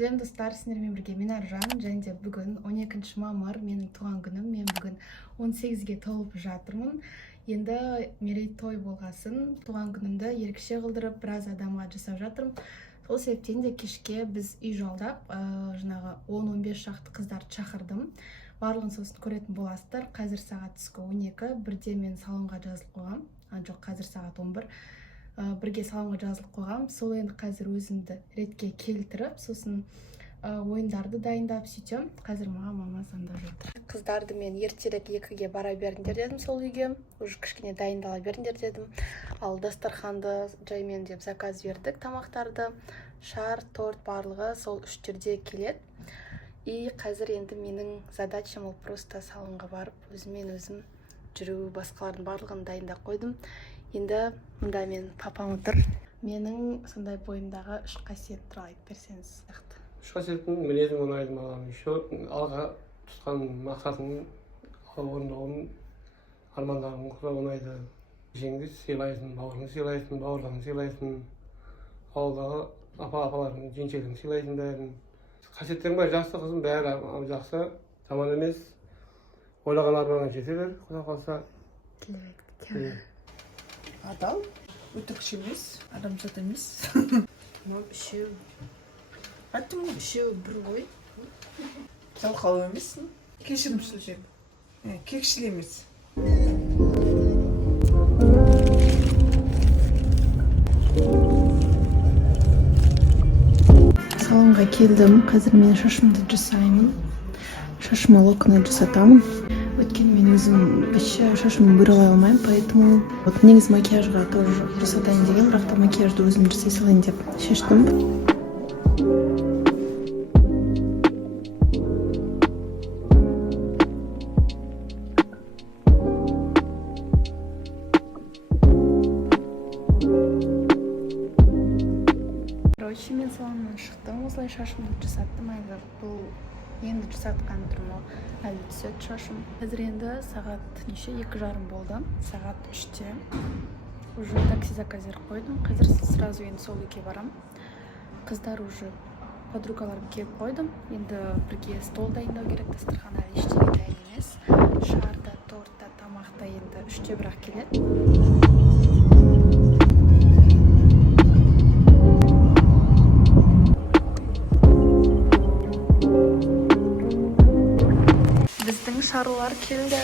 Сәлем достар, сіздермен бірге мен Аржан, және де бүгін 12 мамыр менің туған күнім. Мен бүгін 18-ге толып жатырмын. Енді мерейтой болғасын, туған күнімді ерекше қылдырып, біраз адамға жасап жатырмын. Сол себептен де кешке біз үй жалдап, жаңағы 10-15 шақты қыздарды шақырдым. Барлығын сосын көретін боласыздар. Қазір сағат түскі 12, бірде мен салонға жазылып қойғам. Жоқ, қазір сағат 11. Бірге салонға жазылып қойғам. Сол енді қазір өзімді ретке келтіріп, сосын ойындарды дайындап сөйтем. Қазір маған мама звондап жатыр. Қыздарды мен ертерек 2-ге бара беріңдер дедім сол үйге. Уже кішкене дайындала беріңдер дедім. Ал дастарханды жаймен деп заказ бердік, тамақтарды. Шар, торт барлығы сол 3-терде келеді. И қазір енді менің задачам ол просто салонға барып, өзімен өзім жүру, басқалардың барлығын дайындап қойдым. Енді мұнда мен папам отыр. Менің сондай бойымдағы 3 қасиет туралы айтып берсеңіз. 3 қасиеттің мінезің ұнайды маған. Еще алға тұтқан мақсатың орындауың, армандарың ұнайды. Жеңді сыйлайсың, бауырыңды сыйлайсың, бауырларыңды сыйлайсың, ауылдағы апа-апалардың жеңшелерін сыйлайсың бәрін. Қасиеттерің бәрі жақсы қызым, бәрі жақсы. Жаман емес. Ойлаған арманыңа жетер, Құда қаласа. Адал, өтірікші емес, адамзат емес. Мам, үшеу. Айттым ғой, Үшеу бір ғой. жалқау емессің. Кешірімшіл жеп. Кекшіл емес. Салонға келдім. Қазір мен шашымды жасаймын. Шашыма локоны жасатамын. Өйткені мен өзім шашымды бұралай алмаймын, поэтому негізі макияжға тоже жасатайын деген, бірақ та макияжды өзім жасай салайын деп шештім. Короче, мен салоннан шықтым, осылай шашымды жасаттым. Бұл енді жасатқан тұрмын, әлі түседі шашым. Қазір енді сағат неше, 2:30 болды. Сағат 3-те. Уже такси заказер қойдым. Қазір сразу енді сол үйге барам. Қыздар уже подругаларым келіп қойдым. Енді бірге стол дайындау керек, дастархан әлі ештеңе дайын емес. Шарда, торта, тамақта енді 3-те бірақ келеді. Шарулар келді.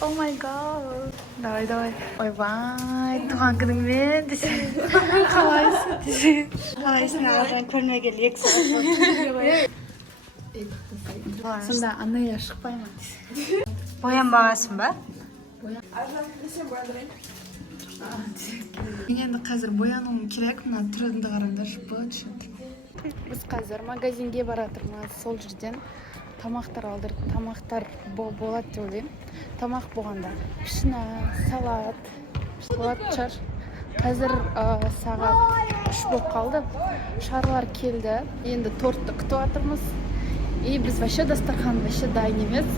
О май гад. Давай. Ойбай, туған күніңмен десе. Қалайсың десе. Қалайсың Аржан, көрмегелі 2 сағат болды. Сонда анайя шықпаймын десе. Боянбағасың ба? Аржан, несен бояндырайын? Мен енді қазір боянуым керек, мына түрімді қараңдаршы, быт-шыт. Біз қазір магазинге баратырмыз, сол жерден тамақтар алдырдық. Тамақтар болады деп ойлаймын. Тамақ болғанда пішіна, салат болады шығар. Қазір сағат 3 болып қалды. Шарлар келді. Енді тортты күтіп жатырмыз. И біз вообще дастархан вообще дайын емес.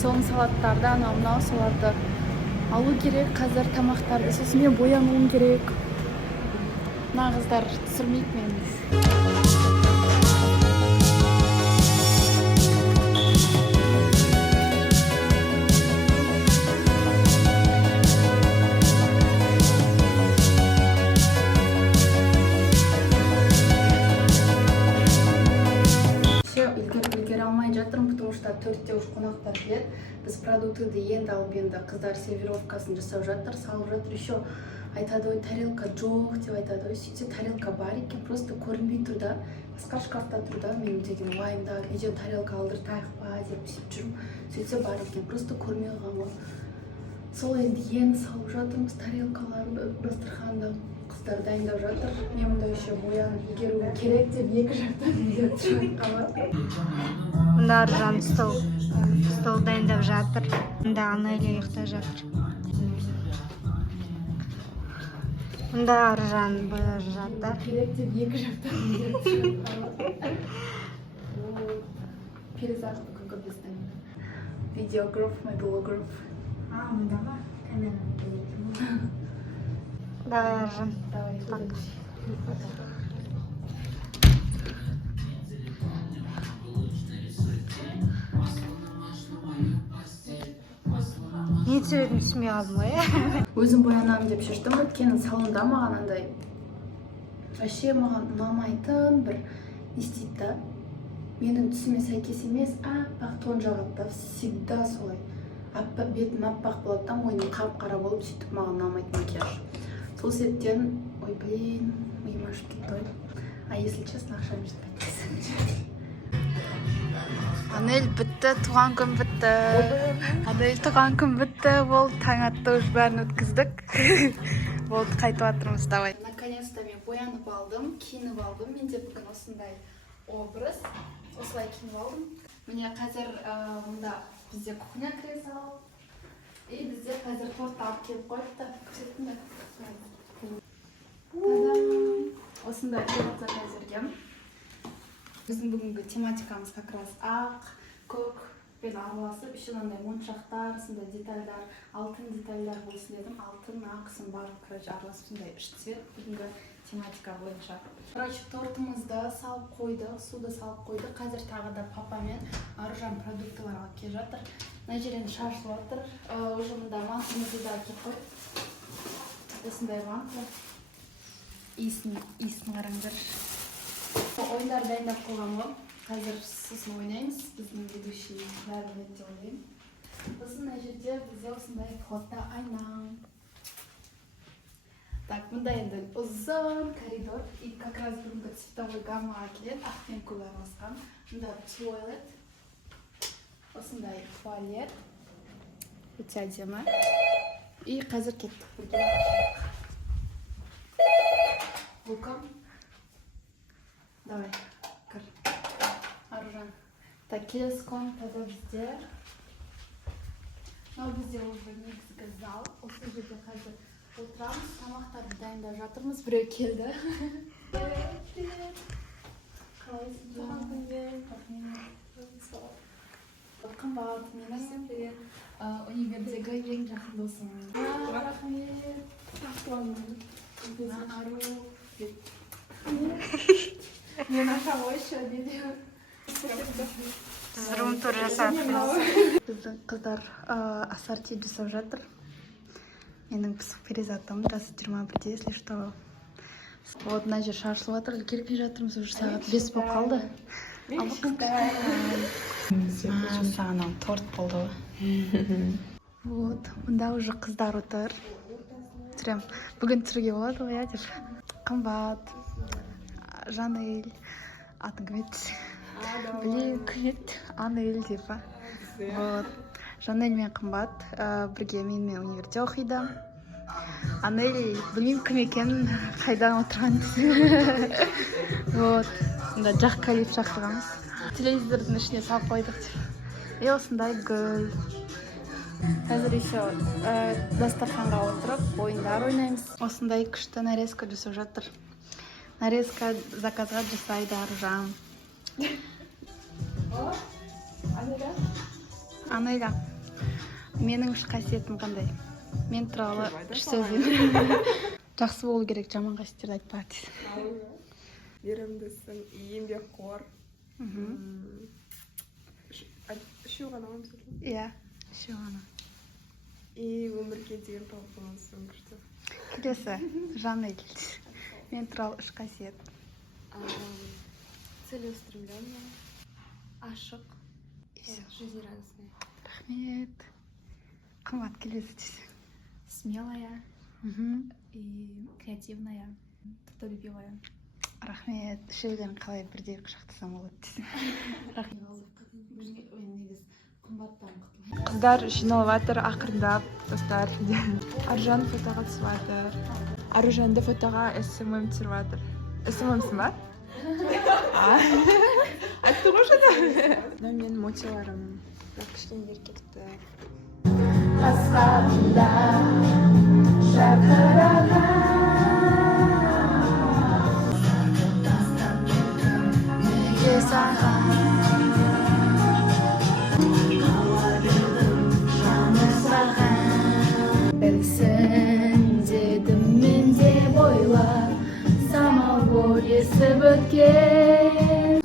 Соның салаттарды, анау-мынау соларды алу керек. Қазір тамақтарды, сосын мен боянуым керек. Мына қыздар түсірмейді мені. Үлгере алмай жатырмын, потому что 4-те уж қонақтар келеді. Біз продуктыды енді алып, енді қыздар сервировкасын жасап жатыр, салып жатыр. Еще айтады, ой, тарелка жоқ деп айтады. Ой, сөйтсе тарелка бар екен, просто көрінбей тұр да. Басқа шкафта тұр да. Мен деген уайымда, үйден тарелка алдыртайық па деп сөйтіп жүрмін. Сөйтсе бар екен, просто көрмей қалған ғой. Сол енді салып жатырмыз тарелкаларды дастарханда. Қыздар дайындап жатыр. Мен мұнда еще боянып үлгеру керек деп 2 жақтан үйде тұрып. Мұнда Аржан стол дайындап жатыр. Мұнда Анайля ұйықта жатыр. Мұнда Аржан бояп жатыр. Керек деп 2 жақтан үйде тұрып. Перезагрузка как біздің видеограф, моделограф. Мұнда ма? Камераны. Давай, Аржан. Давай, так. не себебін түсінбей қалдым ғой. Өзім боянамын деп шештім. Өйткені салонда маған андай вообще маған ұнамайтын бір не істейді да. Менің түсіме сәйкес емес, аппақ тон жағады да, всегда солай. Бетім аппақ болады да, мойным қап-қара болып, сөйтіп маған ұнамайды макияж. Сол себептен, ой, блин, миым ашып кетті ғой. А если честно, ақшам жетпейді. Анель бітті, туған күн бітті. Анель туған күн бітті, болды, таң атты, уже бәрін өткіздік. Болды, қайтып жатырмыз, давай. Наконец-то мен боянып алдым, киініп алдым. Менде бүгін осындай образ. Осылай киініп алдым. Міне қазір мұнда бізде кухня кіре сал. И бізде қазір торт алып келіп қойыпты. Көрсеттім бе? Осындай торт әзіргем. Біздің бүгінгі тематикамыз как раз ақ, көк пен араласып, ішін андай моншақтар, сондай детальдар, алтын детальдар болсын дедім. Алтын, ақ, сын барлық, короче, араласып сондай үш цвет бүгінгі тематика бойынша. Короче, тортымызды салып қойдық, суды салып қойдық. Қазір тағы да папамен Аружан продуктылар алып келіп жатыр. Мына жерден шашылып жатыр. Уже мында мантымызды да әкеліп қойып. Осындай манты. Иісін қараңдар. Ойындар дайындап қойғам ғой. Қазір сосын ойнаймыз. Біздің ведущий бәрі деп ойлаймын. Сосын мына жерде бізде осындай фото айна. Так, мұнда енді ұзын коридор. И как раз бүгінгі цветовой гаммаға келеді. Ақ пен көк араласқан. Мұнда туалет. Осындай туалет. Өте әдемі. И қазір кеттік бірге. Welcome. Давай, кір. Аружан. Так, келесі комнатада бізде. Мынау бізде уже негізгі зал. Осы жерде қазір отырамыз. Тамақтарды дайындап жатырмыз. Біреу келді. Қалайсың? Туған күнмен. Қымбат, мені универдегі ең жақын досым. Рахмет. Ару. Мен ашам ойшы деді. Рум тур жасап. Біздің қыздар ассорти жасап жатыр. Менің пысық перизатым, жасы 21-де, если что. Вот мына жер шашылып жатыр, келіп жатырмыз, уже сағат 5 болып қалды. Саған ал торт болды ғой. Вот, мұнда уже қыздар отыр. Түрем, бүгін түсіруге болады ғой, деп. Қымбат, Жанель, атың кім еді? Блин, кім еді? Анель деп па. Вот. Жанель мен қымбат, бірге менімен универде оқиды. Анель, білмеймін кім екенін, қайдан отырған. Вот. Мұнда жақ калиф шақырғанбыз. Телевизордың ішіне салып қойдық деп. И осындай гүл. Қазір еще дастарханға отырып, ойындар ойнаймыз. Осындай күшті нарезка жасап жатыр. Нарезка заказға жасайды Аружан. Анеля, менің үш қасиетім қандай? Мен туралы үш сөзім. Жақсы болу керек, жаман қасиеттерді айтпа дейді. Мейірімдісің, еңбекқор. Үшеу ғана ма мысалы? Иә, үшеу ғана. И өмірге деген талпынысың күшті. Келесі, Жанель. Мен туралы үш қасиет. Целеустремленная, ашық, жизнерадостная. Рахмет. Қымбат, келесі дейсің. Смелая и креативная, трудолюбивая. Рахмет. Үшеуден қалай бірдей құшақтасам болады дейсің. Рахмет. Қыздар жиналып жатыр ақырындап, достар. Аружан фотоға түсіп жатыр. Аружанды фотоға СММ түсіріп жатыр. СММсің ба? Айтты ғой жаңа. Мына менің мотиварым. Кішкене еркекті. Асқатында шақыраған неге саған жаны саған білсін дедім мен деп ойла самал бой есіп өткен.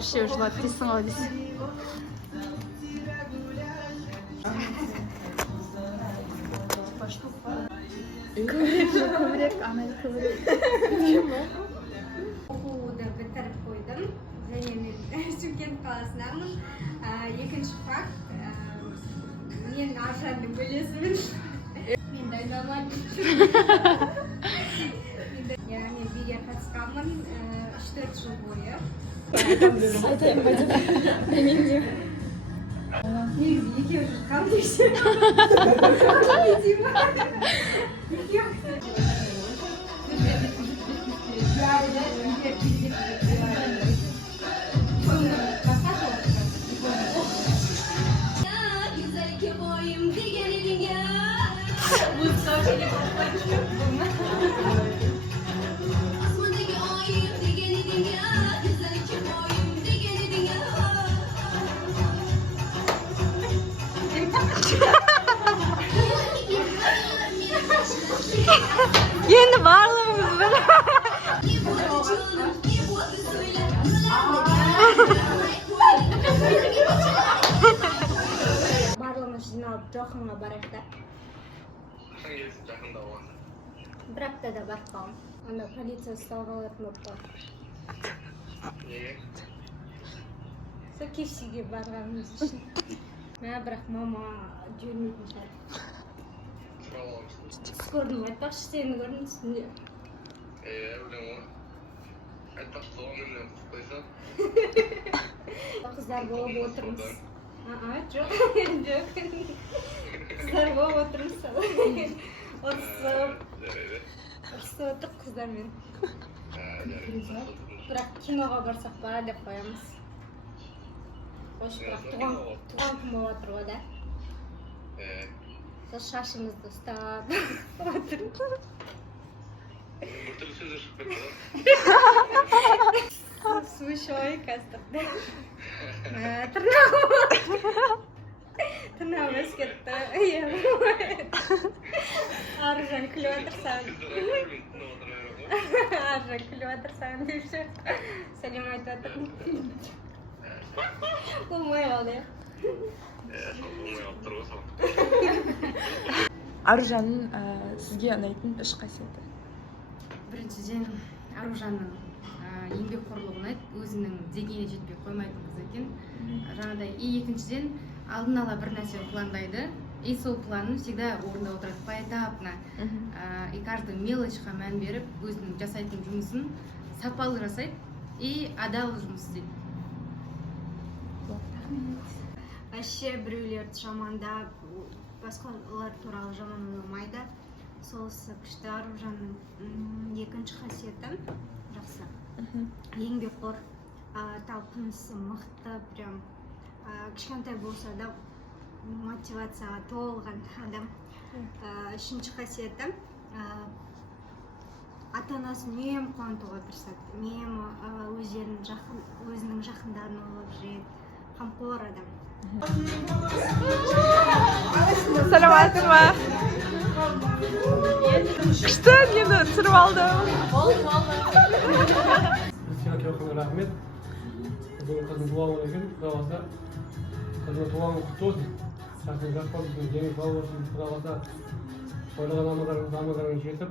бәрі ішіп жылады дейсің ғой дейсің. Көбірек, анай көбірек. Оқуды бітіріп қойдым. Және мен Шымкент қаласынамын. Екінші факт, мен Аржанның бөлесімін. Мен дайындалмадым. Мен биге қатысқанмын 3-4 жыл бойы. Айтайын ба деп. Мен де. Негізі екеуі жатқан десем. Енді барлығымыз бір. Барлығымыз жиналып Жоханға барайық да. Қашан келесің жақында оған? Бір аптада барып қалам. Анда полиция ұстап алатын болып қалды. Неге? Сол кешіге барғанымыз үшін. Бірақ мама жібермейтін шығар. Сұрап аламын. Көрдім, айтпақшы сені көрдім үстінде. Өлең ғой. Айтпақшы соған мен қойса. Қыздар болып отырмыз. Жоқ. Қыздар болып отырмыз. Ұрысып отырып қыздармен. Бірақ киноға барсақ па деп қоямыз. Қош, бірақ туған күн болып отыр ғой да. Сол шашымызды ұстап отырып. Біртүрлі сөздер шығып кетті. Смешой қазір. Тырнағым өсіп кетті. Аржан күліп отырсаң. Аржан күліп отырсаң deyші. Сәлем айтып отырмын. Болмай қалды, я. Болмай қалып тұр ғой сол. Аружанның сізге ұнайтын үш қасиеті. Біріншіден Аружанның еңбекқорлығы ұнайды, өзінің дегеніне жетпей қоймайтын қыз екен. Жаңағыдай, екіншіден алдын ала бір нәрсе пландайды, и сол планын всегда орындап отырады поэтапно. И каждый мелочқа мән беріп, өзінің жасайтын жұмысын сапалы жасайды и адал жұмыс істейді. Вообще біреулерді жамандап, басқалар туралы жаман ойламайды. Солысы күшті. Аружанның екінші қасиеті жақсы. Еңбекқор, талпынысы мықты, прям кішкентай болса да мотивацияға толған адам. Үшінші қасиеті ата-анасын үнемі қуантуға тырысады. Үнемі өзінің жақындарын ойлап жүреді. Қамқор адам. Саламатсың ба? Күшті, мені түсіріп алдым. Сыйға келіп рахмет. Бүгін қызым туған күні екен, Құдай қаласа қызыма туған күні құтты болсын. Жасың жас болсын, жеңіл сау болсын, Құдай қаласа ойлаған амалдарыңыз жетіп,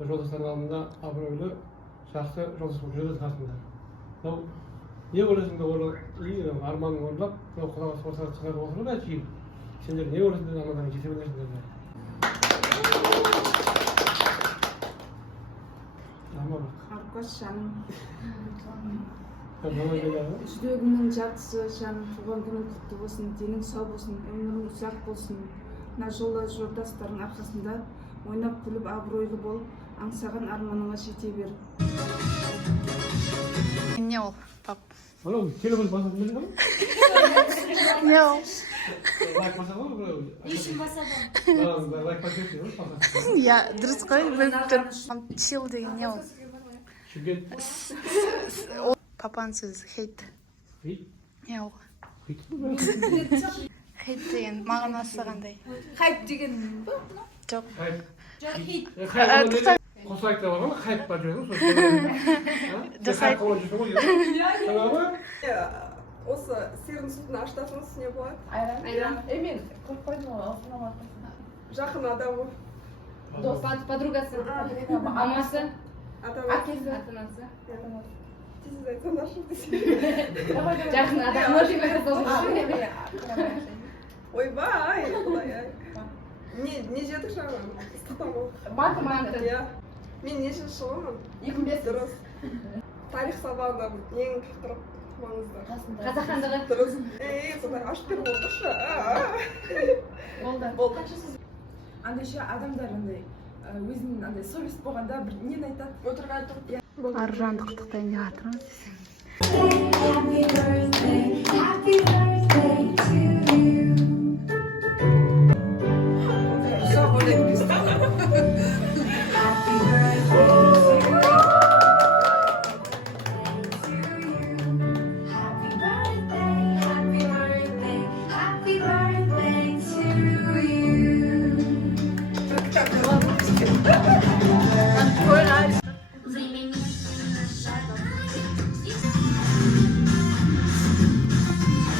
жолдастардың алдында абыройлы, жақсы жолдас болып жүреді қасында. Не ойлайсың да арманың орындап, Құдай қаласа ортаға шығарып отыру да жиып. Сендер не ойлайсың да амалдарың жете білесіңдер. Аркаш жаным, Мама келеді. жүрегімнің жартысы жаным, туған күнің құтты болсын, денің сау болсын, өмірің ұзақ болсын. Мына жолда жолдастардың арқасында ойнап күліп абыройлы болып, аңсаған арманыңа жете бер. Не ол, пап? Анау телефон басатын білдің бе? Не ол? Лайк басады ма? Ешін басады. Лайк басады ма? Я, дұрыс қой, біліп тұр. Чил деген не ол? Шымкент. Папаның сөзі, хейт. Хейт? Не ол? Хейт? Хейт деген мағынасы қандай? Хайп деген Жоқ. Хайт. қосылайық деп алған хайпқа жүрдің сол хайпқа жүрсің ғой жаңағы осы сиырдың сүтін ашытатыңыз не болады? Айран. мен көріп қойдым ғой алсынаматың. Жақын адамы, Подругасы. Амасы. атамасы. Ата-анасы. Тез айтсаңдаршы десе. Жақын адамы жіберіп Ойбай, құдай-ай. Не жедік жаңа? Ыстықтан болды. Манты. Иә. Мен нешінші жылымын? 25. Дұрыс. Тарих сабағынан ең тұрып маңызды. Қазақ хандығы. Дұрыс. Сондай ашып беріп отыршы. Болды. Андай ше адамдар андай өзінің андай совесть болғанда бір нені айтады? Отырған тұрып. Аржанды құттықтайын деп жатырмыз. Happy birthday to you. Happy birthday to you.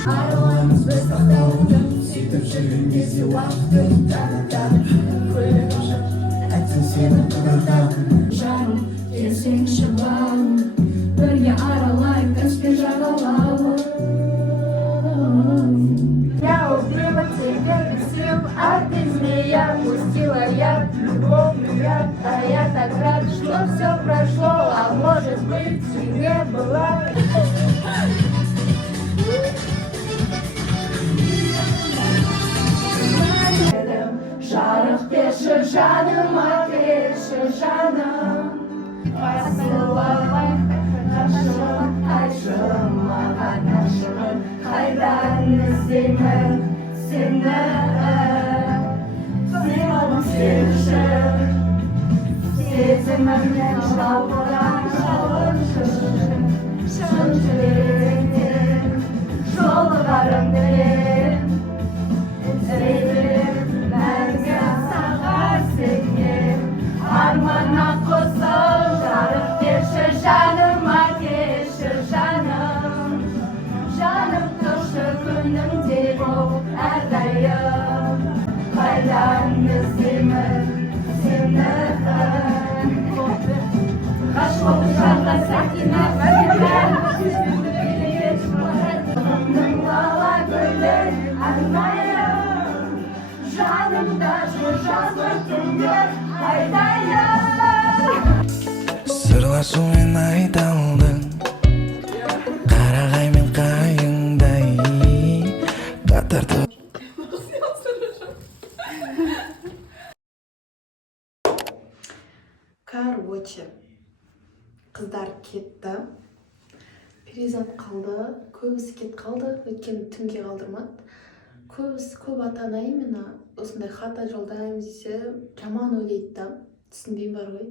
Ayrılarımız ve saklandım Sütüm şirin gezi vakti Koyuyor Etsin seni kırıldan Canım kesin şıbam Bölge aralayıp Eski жаралалım Я убила тебя всем, а ты змея Пустила яд, любовный яд А я так рад, что все прошло А может быть и не было Жарық берші жаныма келші жаным Асылым ғашығым айтшы маған ғашығым Қайдан іздеймін сені Сыйлым сенші Сезімімнен жалбыран жалыншы Шын жүректен жолығарым білем Іздеймін мәңгі саған сенем Армана қосыл жарық берші жаныма келші жаным Жаным тұршы күнімде болып әрдайым Қайдан іздеймін сені Ғашық жанға сәкина Күннің лала гүлі арнайым Жанымда жүр жазғы түндер айдайым Сырласумен айдалдың Қарағай мен қайыңдай Қатарды Короче, қыздар кетті. Перизат қалды, көбісі кет қалды, өйткені түнге қалдырмады. Көп ата-ана именно осындай хат жолдаймыз десе жаман ойлайды да, түсінбеймін бар ғой.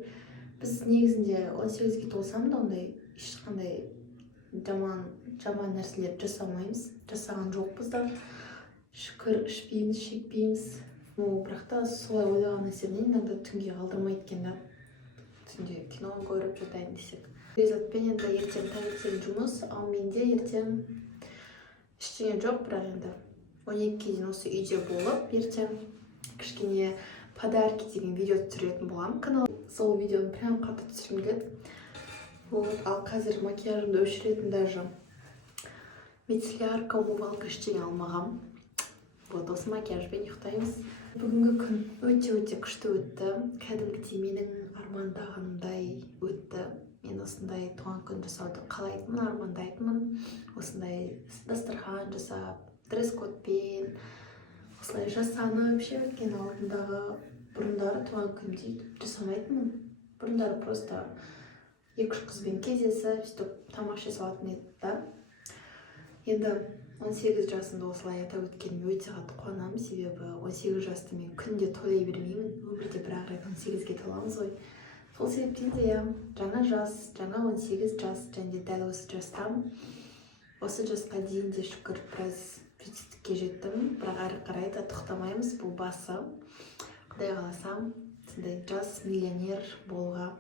Біз негізінде 18-ге толсам да ондай ешқандай жаман нәрселер жасамаймыз. Жасаған жоқпыз да. Шүкір ішпейміз, шекпейміз. Бірақ та солай ойлаған нәрседен иногда түнге қалдырмайды екен да. Түнде кино көріп жатайын десек. Перизатпен енді ертең таңертең жұмыс, ал менде ертең ештеңе жоқ, бірақ енді 12-ге дейін осы үйде болып, ертең кішкене подарки деген видео түсіретін болғам канал. Сол видеоны прям қатты түсіргім келеді. Ал қазір макияжымды өшіретін даже мицеллярка, умывалка ештеңе алмағам. Осы макияжбен ұйықтаймыз. Бүгінгі күн өте күшті өтті. Кәдімгідей менің армандағанымдай өтті. Мен осындай туған күн жасауды қалайтынмын, армандайтынмын. Осындай дастархан жасап, дресс-кодпен, осылай жасанып, өткен алдындағы бұрындары туған күнде жасамайтынмын. Бұрындары просто 2-3 қызбен кездесіп, сөйтіп тамаша жасалатын еді да. Енді 18 жасымда осылай атап өткеніме өте қатты қуанамын, себебі 18 жасты мен күнде тойлай бермеймін. Өмірде бір ақ рет 18-ге толамыз ғой. Сол себептен де жаңа жас, жаңа 18 жас, және дәл осы жастам. Осы жасқа дейін де шүкір біраз жетістікке жеттім, бірақ әрі қарай да тоқтамаймыз, бұл басы. Құдай қаласа сондай жас миллионер болуға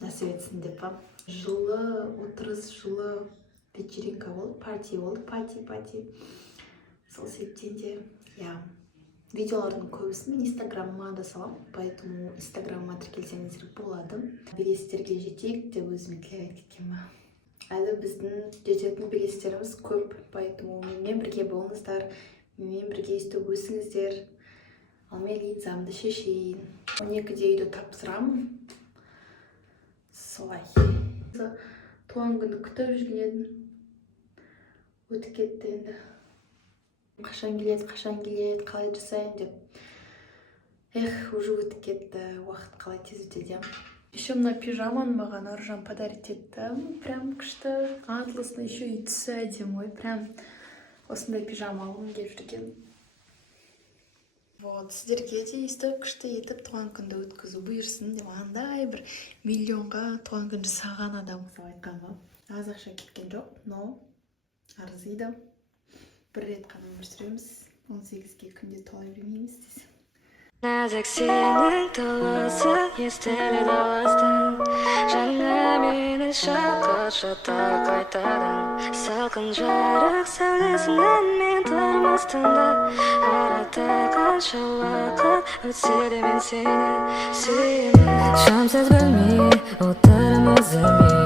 насip етсін деп па. Жылы отырыс, жылы вечеринка болды, парти болды, пати. Сол себептен де, видеолардың көбісін мен инстаграмыма да салам, поэтому инстаграмыма тіркелсеңіздер болады. Белестерге жетейік деп өзіме тілек айтып кеткенмін. Әлі біздің жететін белестеріміз көп, поэтому менімен бірге болыңыздар, менімен бірге өстіп өсіңіздер. Ал мен линзамды шешейін. 12-де үйді тапсырамын. Солай. Туған күнді күтіп жүрген едім. Өтіп кетті енді. Қашан келеді, қалай жасайын деп. Уже өтіп кетті, уақыт қалай тез өтеді. Еще мына пижаманы маған Аружан подарить етті. Прям күшті, атласный, еще и түсі әдемі. Прям осындай пижама алғым келіп жүрген. Сіздерге де өйстіп күшті етіп туған күнді өткізу бұйырсын деп, андай бір миллионға туған күн жасаған адам мысалы айтқанға. Аз ақша кеткен жоқ, но арзиды. Бір рет қана өмір сүреміз, 18-ге күнде толай бермейміз десең. Нәзік сенің толасы естілі даластың, жаңа мені шақыршы тағы қайтадан. Салқын жарық сәулесінен мен тұрмастында, арада қанша уақыт өтсе де мен сені сүйемін. Шамсыз бөлме, отырмыз өзіме.